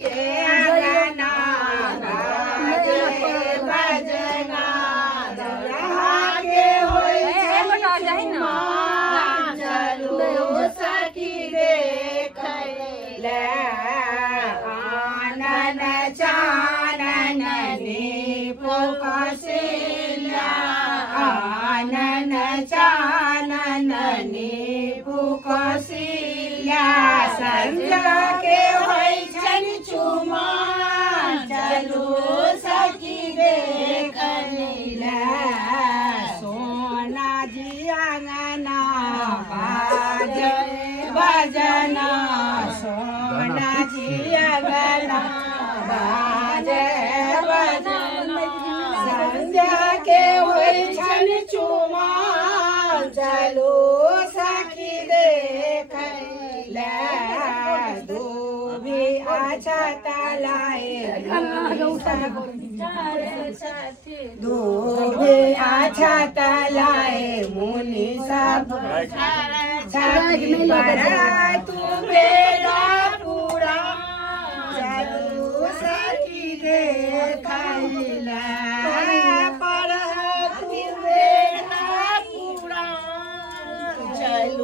के अंगना बाजे बजना के होई चलू सखी देखैले आनन चानन पुकसिला आनन चानन पुकसिला संजा के होई छन चुमा चलू सखी देखैले सोना जी अंगना बाजे बजना सोना जी अंगना बाजे बजना संध्या के होई छन चुमा चलो सखी देखैले दूभी अच्छा तलाए दूभी अच्छा तलाए मुनि सब छाती बड़ा तू बेला पूरा चलो सखी देखैले